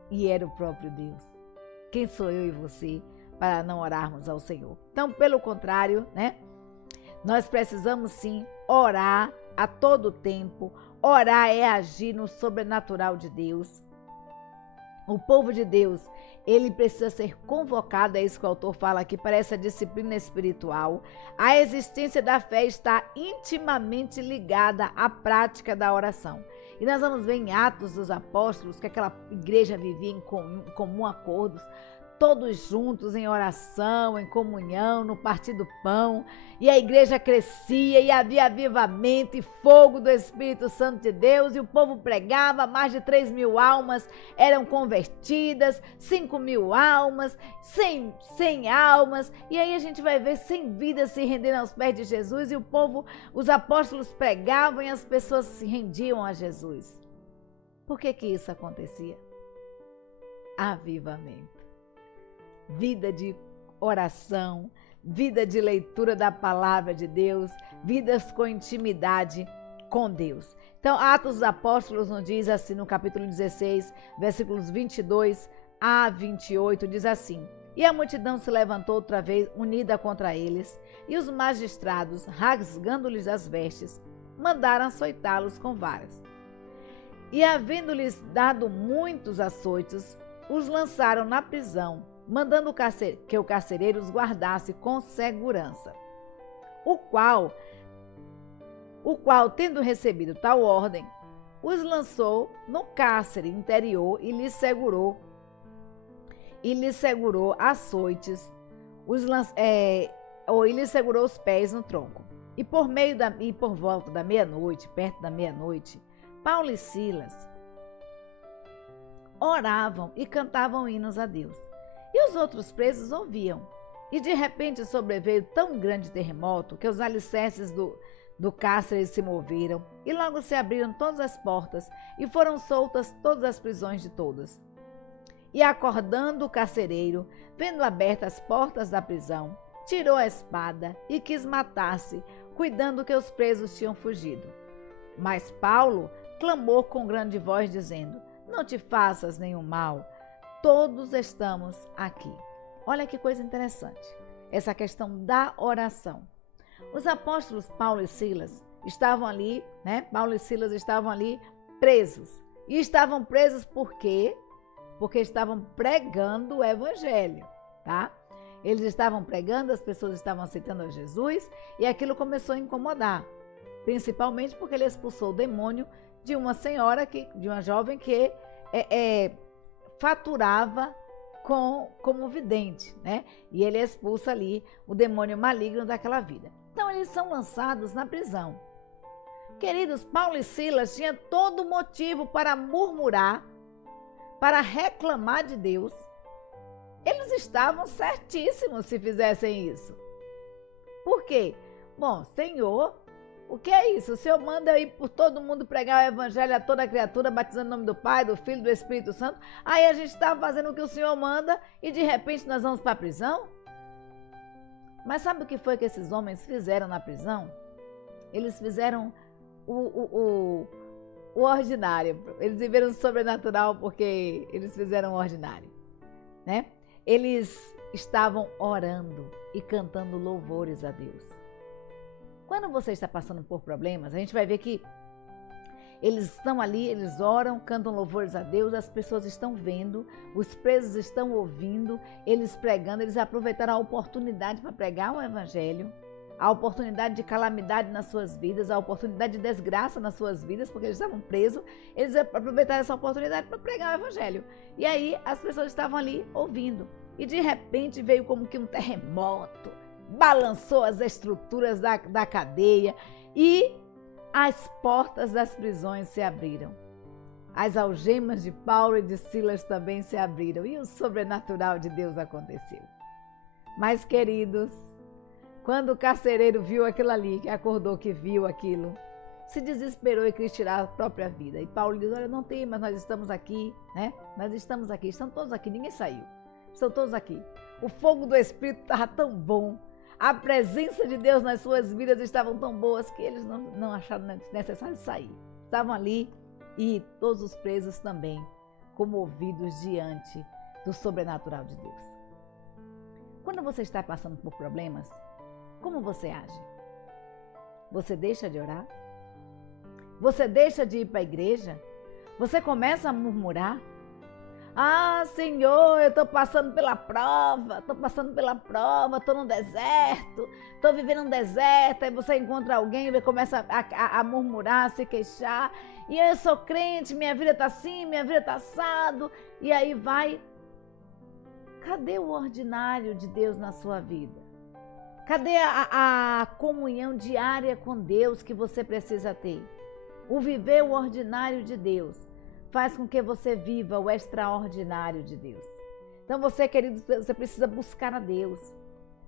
e era o próprio Deus. Quem sou eu e você para não orarmos ao Senhor? Então, pelo contrário, né? Nós precisamos sim orar a todo tempo. Orar é agir no sobrenatural de Deus. O povo de Deus, ele precisa ser convocado, é isso que o autor fala aqui, para essa disciplina espiritual. A existência da fé está intimamente ligada à prática da oração. E nós vamos ver em Atos dos Apóstolos que aquela igreja vivia em comum acordos, todos juntos em oração, em comunhão, no partir do pão, e a igreja crescia e havia avivamento e fogo do Espírito Santo de Deus, e o povo pregava, mais de 3.000 almas eram convertidas, 5.000 almas, 100 almas, e aí a gente vai ver 100 vidas se rendendo aos pés de Jesus, e o povo, os apóstolos pregavam e as pessoas se rendiam a Jesus. Por que que isso acontecia? Avivamento. Vida de oração, vida de leitura da palavra de Deus, vidas com intimidade com Deus. Então, Atos dos Apóstolos nos diz assim, no capítulo 16, versículos 22 a 28, diz assim: E a multidão se levantou outra vez, unida contra eles, e os magistrados, rasgando-lhes as vestes, mandaram açoitá-los com varas. E, havendo-lhes dado muitos açoitos, os lançaram na prisão, mandando que o carcereiro os guardasse com segurança. O qual, tendo recebido tal ordem, os lançou no cárcere interior e lhes segurou açoites, e lhes segurou os pés no tronco. E por volta da meia-noite, perto da meia-noite, Paulo e Silas oravam e cantavam hinos a Deus. E os outros presos ouviam. E de repente sobreveio tão grande terremoto que os alicerces do cárcere se moveram, e logo se abriram todas as portas, e foram soltas todas as prisões de todas. E acordando o carcereiro, vendo abertas as portas da prisão, tirou a espada e quis matar-se, cuidando que os presos tinham fugido. Mas Paulo clamou com grande voz, dizendo: Não te faças nenhum mal, todos estamos aqui. Olha que coisa interessante, essa questão da oração. Os apóstolos Paulo e Silas estavam ali, né? Paulo e Silas estavam ali presos. E estavam presos por quê? Porque estavam pregando o evangelho, tá? Eles estavam pregando, as pessoas estavam aceitando a Jesus, e aquilo começou a incomodar. Principalmente porque ele expulsou o demônio de uma senhora, de uma jovem que faturava como vidente, né? E ele expulsa ali o demônio maligno daquela vida. Então eles são lançados na prisão. Queridos, Paulo e Silas tinham todo motivo para murmurar, para reclamar de Deus. Eles estavam certíssimos se fizessem isso. Por quê? Bom, Senhor, o que é isso? O Senhor manda eu ir por todo mundo pregar o evangelho a toda criatura, batizando em nome do Pai, do Filho e do Espírito Santo. Aí a gente está fazendo o que o Senhor manda e de repente nós vamos para a prisão? Mas sabe o que foi que esses homens fizeram na prisão? Eles fizeram o ordinário. Eles viveram o sobrenatural porque eles fizeram o ordinário, né? Eles estavam orando e cantando louvores a Deus. Quando você está passando por problemas, a gente vai ver que eles estão ali, eles oram, cantam louvores a Deus, as pessoas estão vendo, os presos estão ouvindo, eles pregando, eles aproveitaram a oportunidade para pregar o evangelho, a oportunidade de calamidade nas suas vidas, a oportunidade de desgraça nas suas vidas, porque eles estavam presos, eles aproveitaram essa oportunidade para pregar o evangelho. E aí as pessoas estavam ali ouvindo, e de repente veio como que um terremoto, balançou as estruturas da cadeia e as portas das prisões se abriram. As algemas de Paulo e de Silas também se abriram e o sobrenatural de Deus aconteceu. Mas, queridos, quando o carcereiro viu aquilo ali, que acordou que viu aquilo, se desesperou e quis tirar a própria vida. E Paulo diz: olha, não tem, mas nós estamos aqui, né? Nós estamos aqui, estão todos aqui, ninguém saiu. Estão todos aqui. O fogo do Espírito estava tão bom. A presença de Deus nas suas vidas estavam tão boas que eles não acharam necessário sair. Estavam ali e todos os presos também, comovidos diante do sobrenatural de Deus. Quando você está passando por problemas, como você age? Você deixa de orar? Você deixa de ir para a igreja? Você começa a murmurar? Ah, Senhor, eu estou passando pela prova, estou no deserto, estou vivendo um deserto. Aí você encontra alguém e começa a murmurar, a se queixar. E eu sou crente, minha vida está assim, minha vida está assado. E aí vai. Cadê o ordinário de Deus na sua vida? Cadê a comunhão diária com Deus que você precisa ter? O viver o ordinário de Deus faz com que você viva o extraordinário de Deus. Então você, querido, você precisa buscar a Deus.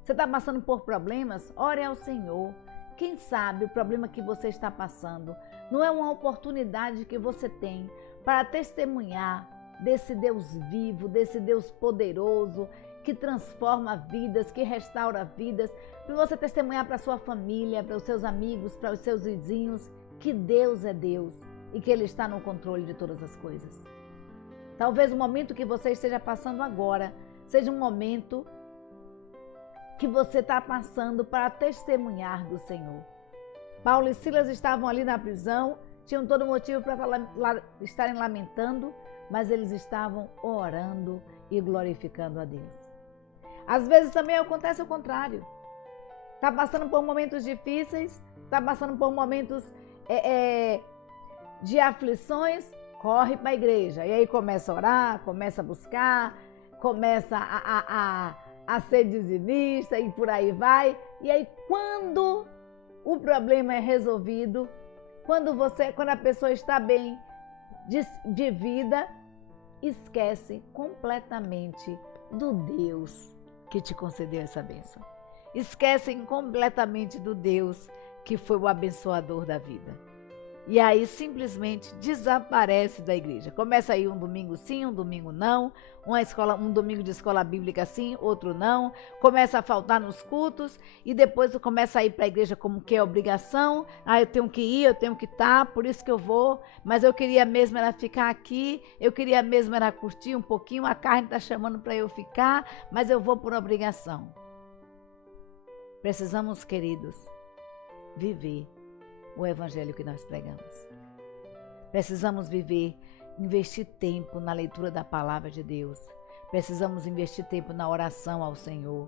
Você está passando por problemas? Ore ao Senhor. Quem sabe o problema que você está passando não é uma oportunidade que você tem para testemunhar desse Deus vivo, desse Deus poderoso, que transforma vidas, que restaura vidas, para você testemunhar para a sua família, para os seus amigos, para os seus vizinhos, que Deus é Deus e que Ele está no controle de todas as coisas. Talvez o momento que você esteja passando agora seja um momento que você está passando para testemunhar do Senhor. Paulo e Silas estavam ali na prisão, tinham todo motivo para estarem lamentando, mas eles estavam orando e glorificando a Deus. Às vezes também acontece o contrário. Está passando por momentos difíceis, está passando por momentos de aflições, corre para a igreja. E aí começa a orar, começa a buscar, começa a ser dizimista e por aí vai. E aí quando o problema é resolvido, quando a pessoa está bem de vida, esquece completamente do Deus que te concedeu essa bênção. Esquecem completamente do Deus que foi o abençoador da vida. E aí simplesmente desaparece da igreja. Começa aí um domingo sim, um domingo não, um domingo de escola bíblica sim, outro não. Começa a faltar nos cultos e depois começa a ir para a igreja como que é obrigação. Ah, eu tenho que ir, eu tenho que estar, por isso que eu vou. Mas eu queria mesmo era ficar aqui, eu queria mesmo era curtir um pouquinho, a carne está chamando para eu ficar, mas eu vou por obrigação. Precisamos, queridos, viver o evangelho que nós pregamos. Precisamos viver, investir tempo na leitura da palavra de Deus. Precisamos investir tempo na oração ao Senhor.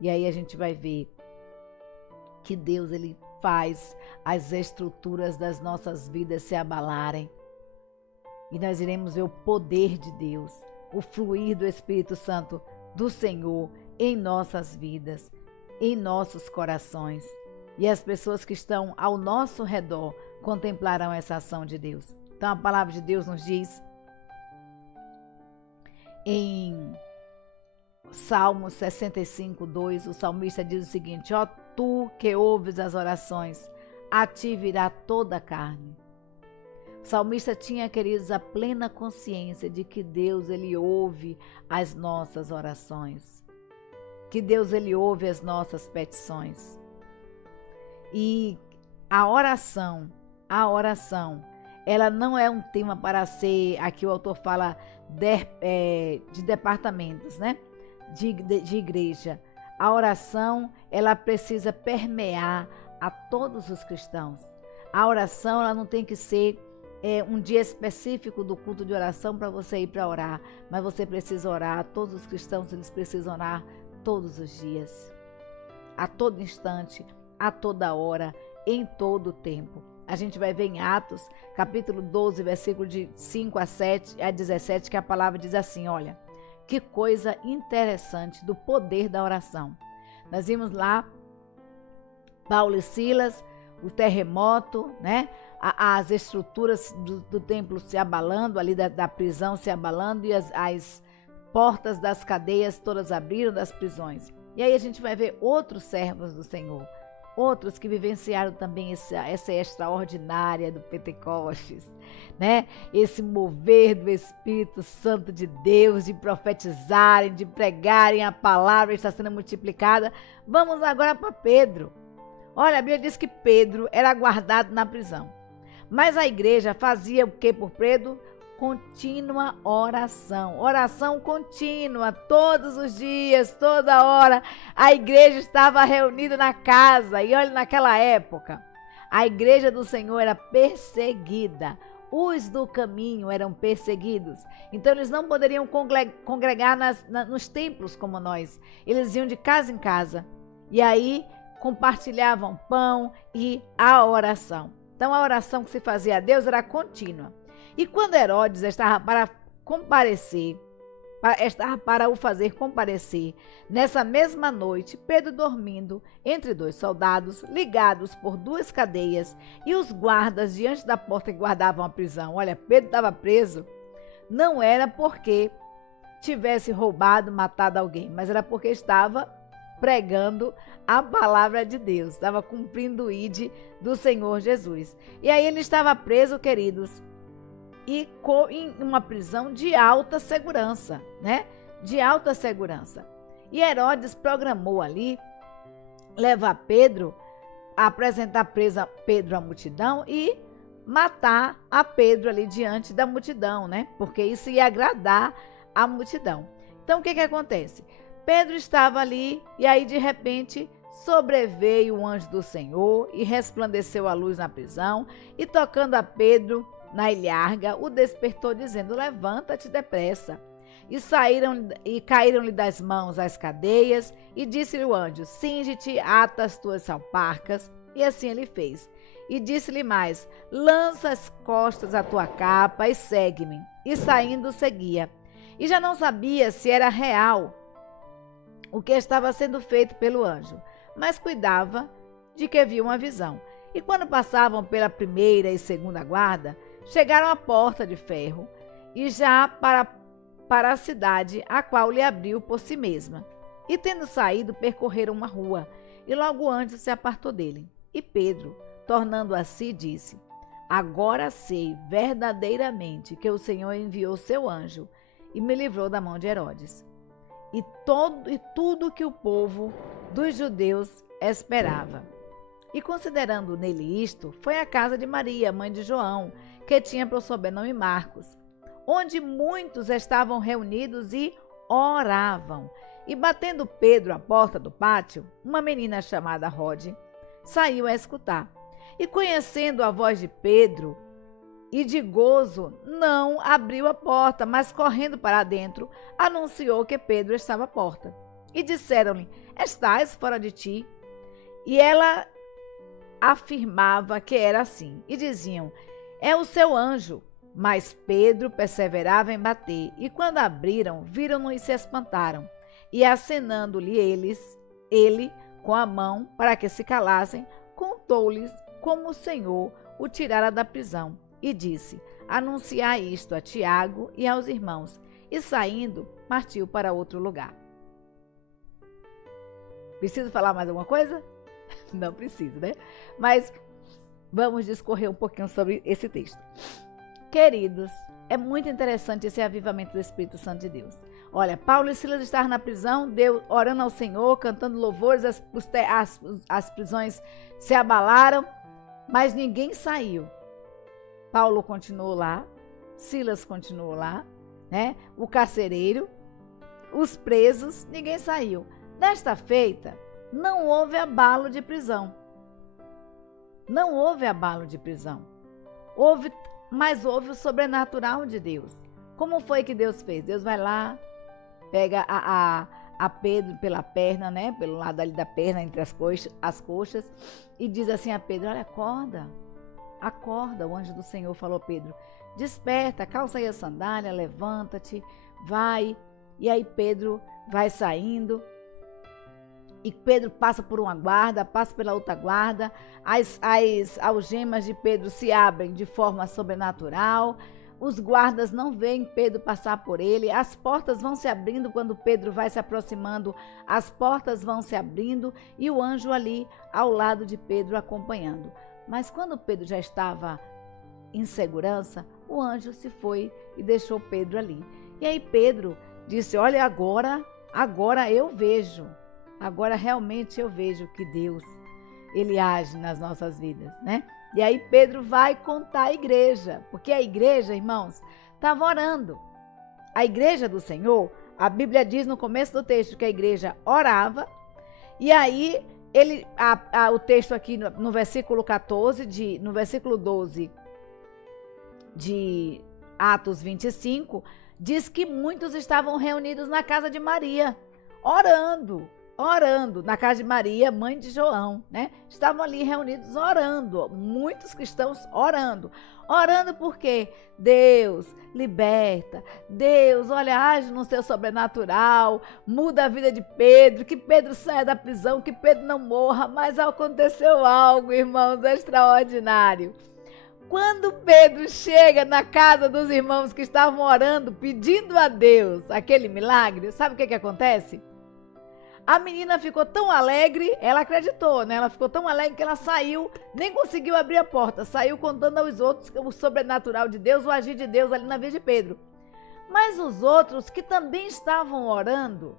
E aí a gente vai ver que Deus, Ele faz as estruturas das nossas vidas se abalarem. E nós iremos ver o poder de Deus, o fluir do Espírito Santo do Senhor em nossas vidas, em nossos corações. E as pessoas que estão ao nosso redor contemplarão essa ação de Deus. Então a palavra de Deus nos diz em Salmo 65, 2, o salmista diz o seguinte: ó tu que ouves as orações, a ti virá toda a carne. O salmista tinha, queridos, a plena consciência de que Deus, Ele ouve as nossas orações, que Deus, Ele ouve as nossas petições. E a oração, ela não é um tema para ser, aqui o autor fala de departamentos, né? De igreja. A oração, ela precisa permear a todos os cristãos. A oração, ela não tem que ser um dia específico do culto de oração para você ir para orar, mas você precisa orar. Todos os cristãos, eles precisam orar todos os dias, a todo instante, a toda hora, em todo o tempo. A gente vai ver em Atos, capítulo 12, versículo de 5 a 17, que a palavra diz assim, olha, que coisa interessante do poder da oração. Nós vimos lá Paulo e Silas, o terremoto, né? As estruturas do templo se abalando, ali da prisão se abalando, e as portas das cadeias todas abriram das prisões. E aí a gente vai ver outros servos do Senhor, outros que vivenciaram também essa extraordinária do Pentecostes, né? Esse mover do Espírito Santo de Deus, de profetizarem, de pregarem a palavra está sendo multiplicada. Vamos agora para Pedro. Olha, a Bíblia diz que Pedro era guardado na prisão. Mas a igreja fazia o que por Pedro? Contínua oração. Oração contínua, todos os dias, toda hora. A igreja estava reunida na casa. E olha, naquela época, a igreja do Senhor era perseguida. Os do caminho eram perseguidos. Então eles não poderiam congregar nos templos como nós. Eles iam de casa em casa. E aí compartilhavam pão e a oração. Então a oração que se fazia a Deus era contínua. E quando Herodes estava para o fazer comparecer, nessa mesma noite, Pedro dormindo entre dois soldados, ligados por duas cadeias, e os guardas diante da porta que guardavam a prisão. Olha, Pedro estava preso, não era porque tivesse roubado, matado alguém, mas era porque estava pregando a palavra de Deus, estava cumprindo o ID do Senhor Jesus. E aí ele estava preso, queridos, e em uma prisão de alta segurança, né? De alta segurança. E Herodes programou ali levar Pedro, apresentar Pedro à multidão e matar a Pedro ali diante da multidão, né? Porque isso ia agradar a multidão. Então o que acontece? Pedro estava ali e aí de repente sobreveio o anjo do Senhor e resplandeceu a luz na prisão e tocando a Pedro na ilharga, o despertou dizendo: levanta-te depressa. E caíram-lhe das mãos as cadeias e disse-lhe o anjo: cinge-te, ata as tuas salparcas. E assim ele fez. E disse-lhe mais: lança as costas a tua capa e segue-me. E saindo seguia. E já não sabia se era real o que estava sendo feito pelo anjo, mas cuidava de que via uma visão. E quando passavam pela primeira e segunda guarda, chegaram à porta de ferro, e já para a cidade, a qual lhe abriu por si mesma. E tendo saído, percorreram uma rua, e logo antes se apartou dele. E Pedro, tornando a si, disse: agora sei verdadeiramente que o Senhor enviou seu anjo, e me livrou da mão de Herodes. E tudo que o povo dos judeus esperava. E considerando nele isto, foi à casa de Maria, mãe de João, que tinha por sobrenome Marcos, onde muitos estavam reunidos e oravam. E batendo Pedro à porta do pátio, uma menina chamada Rode saiu a escutar. E conhecendo a voz de Pedro e de gozo, não abriu a porta, mas correndo para dentro, anunciou que Pedro estava à porta. E disseram-lhe: estás fora de ti? E ela afirmava que era assim. E diziam: é o seu anjo. Mas Pedro perseverava em bater. E quando abriram, viram-no e se espantaram. E acenando-lhe ele, com a mão, para que se calassem, contou-lhes como o Senhor o tirara da prisão. E disse: anunciai isto a Tiago e aos irmãos. E saindo, partiu para outro lugar. Preciso falar mais alguma coisa? Não preciso, né? Mas vamos discorrer um pouquinho sobre esse texto. Queridos, é muito interessante esse avivamento do Espírito Santo de Deus. Olha, Paulo e Silas estavam na prisão, orando ao Senhor, cantando louvores, as prisões se abalaram, mas ninguém saiu. Paulo continuou lá, Silas continuou lá, né? O carcereiro, os presos, ninguém saiu. Desta feita, não houve abalo de prisão. Não houve abalo de prisão. Mas houve o sobrenatural de Deus. Como foi que Deus fez? Deus vai lá, pega a Pedro pela perna, né? Pelo lado ali da perna, entre as coxas, e diz assim a Pedro: olha, acorda. Acorda, o anjo do Senhor falou a Pedro: desperta, calça aí a sandália, levanta-te, vai. E aí Pedro vai saindo, e Pedro passa por uma guarda, passa pela outra guarda, as algemas de Pedro se abrem de forma sobrenatural, os guardas não veem Pedro passar por ele, as portas vão se abrindo quando Pedro vai se aproximando, as portas vão se abrindo e o anjo ali ao lado de Pedro acompanhando. Mas quando Pedro já estava em segurança, o anjo se foi e deixou Pedro ali. E aí Pedro disse: olha, agora eu vejo, agora realmente eu vejo que Deus, ele age nas nossas vidas, né? E aí Pedro vai contar à igreja, porque a igreja, irmãos, estava orando. A igreja do Senhor, a Bíblia diz no começo do texto que a igreja orava, e aí o texto aqui no versículo 14, no versículo 12 de Atos 25, diz que muitos estavam reunidos na casa de Maria, orando na casa de Maria, mãe de João, né? Estavam ali reunidos orando, muitos cristãos orando porque Deus liberta, Deus, olha, age no seu sobrenatural, muda a vida de Pedro, que Pedro saia da prisão, que Pedro não morra, mas aconteceu algo, irmãos, extraordinário. Quando Pedro chega na casa dos irmãos que estavam orando, pedindo a Deus aquele milagre, sabe o que acontece? A menina ficou tão alegre, ela acreditou, né? Ela ficou tão alegre que ela saiu, nem conseguiu abrir a porta, saiu contando aos outros o sobrenatural de Deus, o agir de Deus ali na vida de Pedro. Mas os outros que também estavam orando,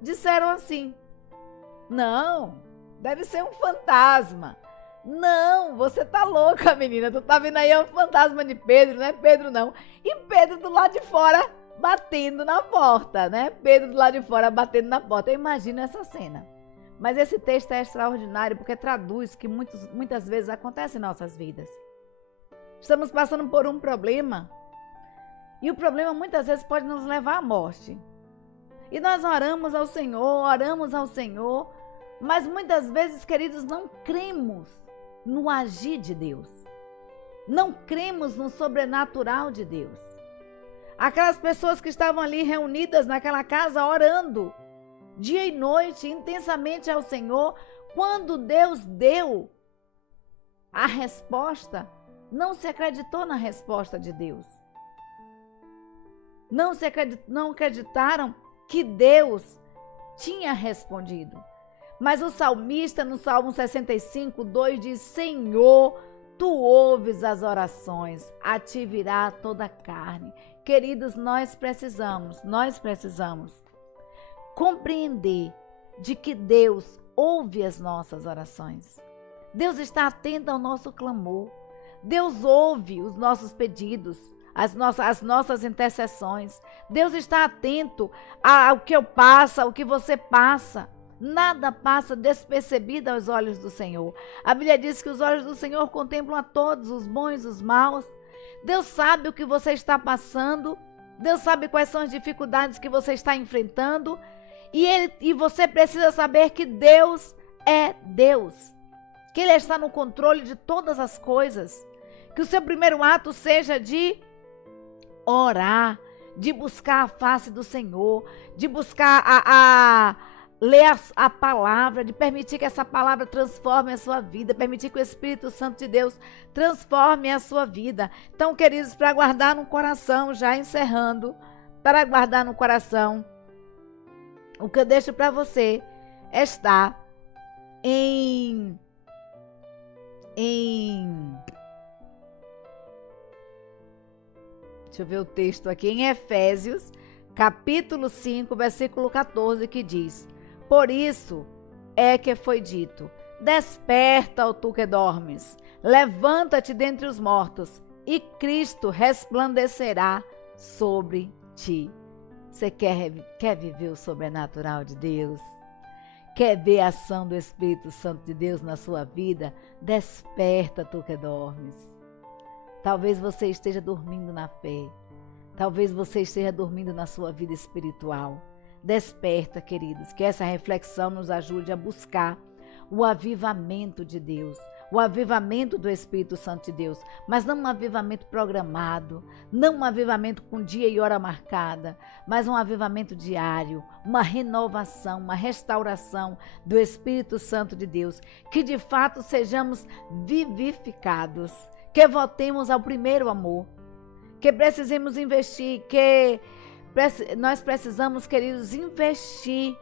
disseram assim: não, deve ser um fantasma. Não, você tá louca, menina, tu tá vendo aí é um fantasma de Pedro, não é Pedro não. E Pedro do lado de fora batendo na porta, né? Pedro do lado de fora batendo na porta. Eu imagino essa cena. Mas esse texto é extraordinário porque traduz que muitas vezes acontece em nossas vidas. Estamos passando por um problema e o problema muitas vezes pode nos levar à morte. E nós oramos ao Senhor, mas muitas vezes, queridos, não cremos no agir de Deus. Não cremos no sobrenatural de Deus. Aquelas pessoas que estavam ali reunidas naquela casa orando dia e noite intensamente ao Senhor, quando Deus deu a resposta, não se acreditou na resposta de Deus. Não acreditaram que Deus tinha respondido. Mas o salmista no Salmo 65, 2 diz: Senhor, tu ouves as orações, a ti virá toda a carne. Queridos, nós precisamos compreender de que Deus ouve as nossas orações. Deus está atento ao nosso clamor. Deus ouve os nossos pedidos, as nossas intercessões. Deus está atento ao que eu passo, ao que você passa. Nada passa despercebido aos olhos do Senhor. A Bíblia diz que os olhos do Senhor contemplam a todos, os bons e os maus. Deus sabe o que você está passando. Deus sabe quais são as dificuldades que você está enfrentando. E você precisa saber que Deus é Deus. Que Ele está no controle de todas as coisas. Que o seu primeiro ato seja de orar, de buscar a face do Senhor, de buscar ler a palavra, de permitir que essa palavra transforme a sua vida, permitir que o Espírito Santo de Deus transforme a sua vida. Então, queridos, para guardar no coração, já encerrando, para guardar no coração, o que eu deixo para você está deixa eu ver o texto aqui, em Efésios, capítulo 5, versículo 14, que diz: por isso é que foi dito: desperta, ó tu que dormes, levanta-te dentre os mortos, e Cristo resplandecerá sobre ti. Você quer viver o sobrenatural de Deus? Quer ver a ação do Espírito Santo de Deus na sua vida? Desperta, tu que dormes. Talvez você esteja dormindo na fé. Talvez você esteja dormindo na sua vida espiritual. Desperta, queridos, que essa reflexão nos ajude a buscar o avivamento de Deus, o avivamento do Espírito Santo de Deus, mas não um avivamento programado, não um avivamento com dia e hora marcada, mas um avivamento diário, uma renovação, uma restauração do Espírito Santo de Deus, que de fato sejamos vivificados, que voltemos ao primeiro amor, que precisamos investir, que nós precisamos, queridos, investir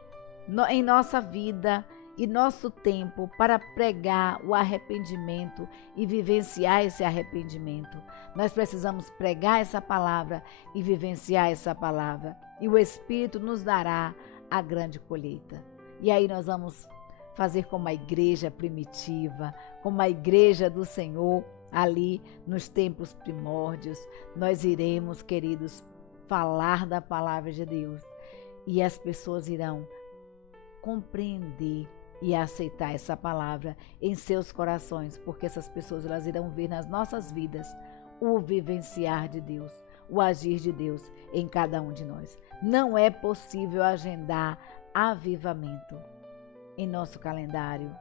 em nossa vida e nosso tempo para pregar o arrependimento e vivenciar esse arrependimento. Nós precisamos pregar essa palavra e vivenciar essa palavra. E o Espírito nos dará a grande colheita. E aí nós vamos fazer como a igreja primitiva, como a igreja do Senhor, ali nos tempos primórdios. Nós iremos, queridos, falar da palavra de Deus. E as pessoas irão compreender e aceitar essa palavra em seus corações, porque essas pessoas elas irão ver nas nossas vidas o vivenciar de Deus, o agir de Deus em cada um de nós. Não é possível agendar avivamento em nosso calendário.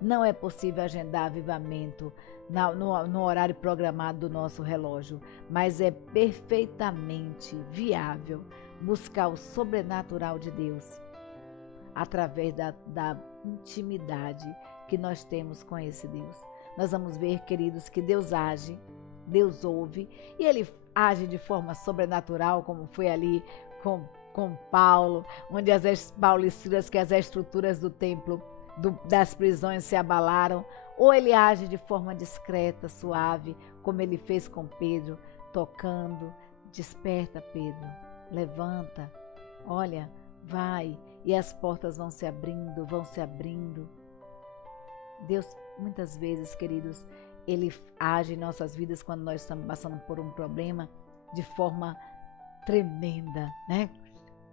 Não é possível agendar avivamento no horário programado do nosso relógio, mas é perfeitamente viável buscar o sobrenatural de Deus através da intimidade que nós temos com esse Deus. Nós vamos ver, queridos, que Deus age, Deus ouve, e Ele age de forma sobrenatural, como foi ali com Paulo, onde Paulo e Silas, que as estruturas do templo, das prisões se abalaram, ou Ele age de forma discreta, suave, como Ele fez com Pedro, tocando, desperta Pedro, levanta, olha, vai, e as portas vão se abrindo, vão se abrindo. Deus, muitas vezes, queridos, Ele age em nossas vidas quando nós estamos passando por um problema de forma tremenda, né?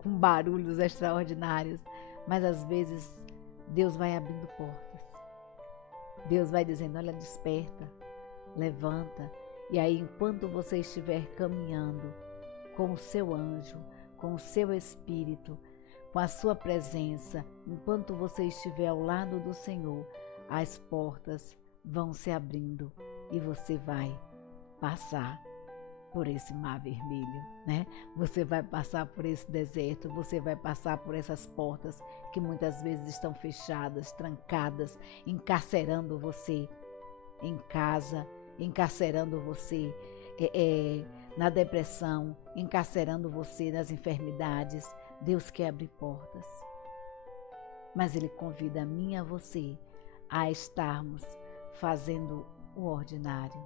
Com barulhos extraordinários, mas às vezes Deus vai abrindo portas. Deus vai dizendo, olha, desperta, levanta. E aí, enquanto você estiver caminhando com o seu anjo, com o seu espírito, com a sua presença, enquanto você estiver ao lado do Senhor, as portas vão se abrindo e você vai passar por esse mar vermelho, né? Você vai passar por esse deserto, você vai passar por essas portas que muitas vezes estão fechadas, trancadas, encarcerando você em casa, encarcerando você na depressão, encarcerando você nas enfermidades. Deus quer abrir portas, mas Ele convida a mim e a você a estarmos fazendo o ordinário,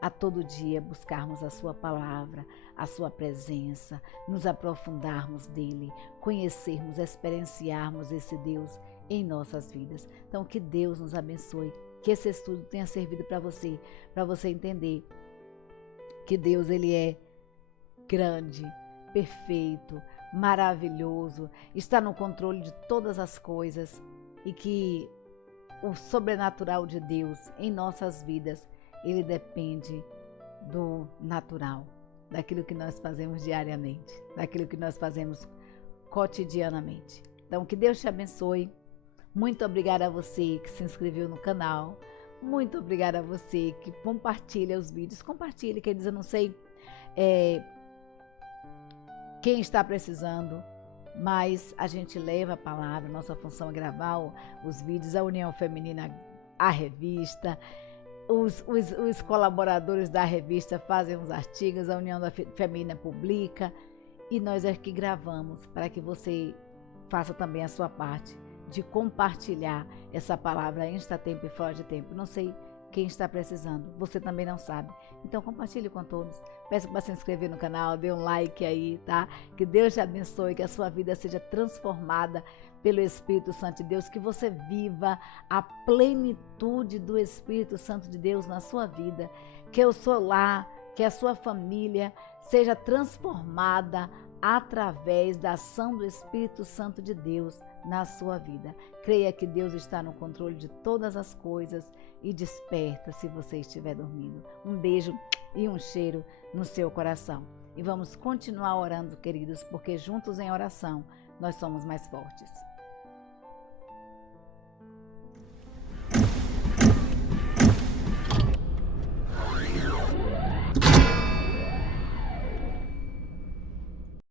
a todo dia buscarmos a sua palavra, a sua presença, nos aprofundarmos dele, conhecermos, experienciarmos esse Deus em nossas vidas. Então, que Deus nos abençoe, que esse estudo tenha servido para você entender que Deus, Ele é grande, perfeito, maravilhoso, está no controle de todas as coisas e que o sobrenatural de Deus em nossas vidas, ele depende do natural, daquilo que nós fazemos diariamente, daquilo que nós fazemos cotidianamente. Então, que Deus te abençoe. Muito obrigada a você que se inscreveu no canal. Muito obrigada a você que compartilha os vídeos. Compartilhe, quer dizer, eu não sei quem está precisando, mas a gente leva a palavra, nossa função é gravar os vídeos, a União Feminina, a revista, os colaboradores da revista fazem os artigos, a União Feminina publica, e nós é que gravamos para que você faça também a sua parte de compartilhar essa palavra em tempo e fora de tempo. Não sei quem está precisando, você também não sabe. Então compartilhe com todos. Peço para se inscrever no canal, dê um like aí, tá? Que Deus te abençoe, que a sua vida seja transformada pelo Espírito Santo de Deus, que você viva a plenitude do Espírito Santo de Deus na sua vida, que o seu lar, que a sua família seja transformada através da ação do Espírito Santo de Deus na sua vida. Creia que Deus está no controle de todas as coisas e desperta se você estiver dormindo. Um beijo e um cheiro no seu coração. E vamos continuar orando, queridos, porque juntos em oração nós somos mais fortes.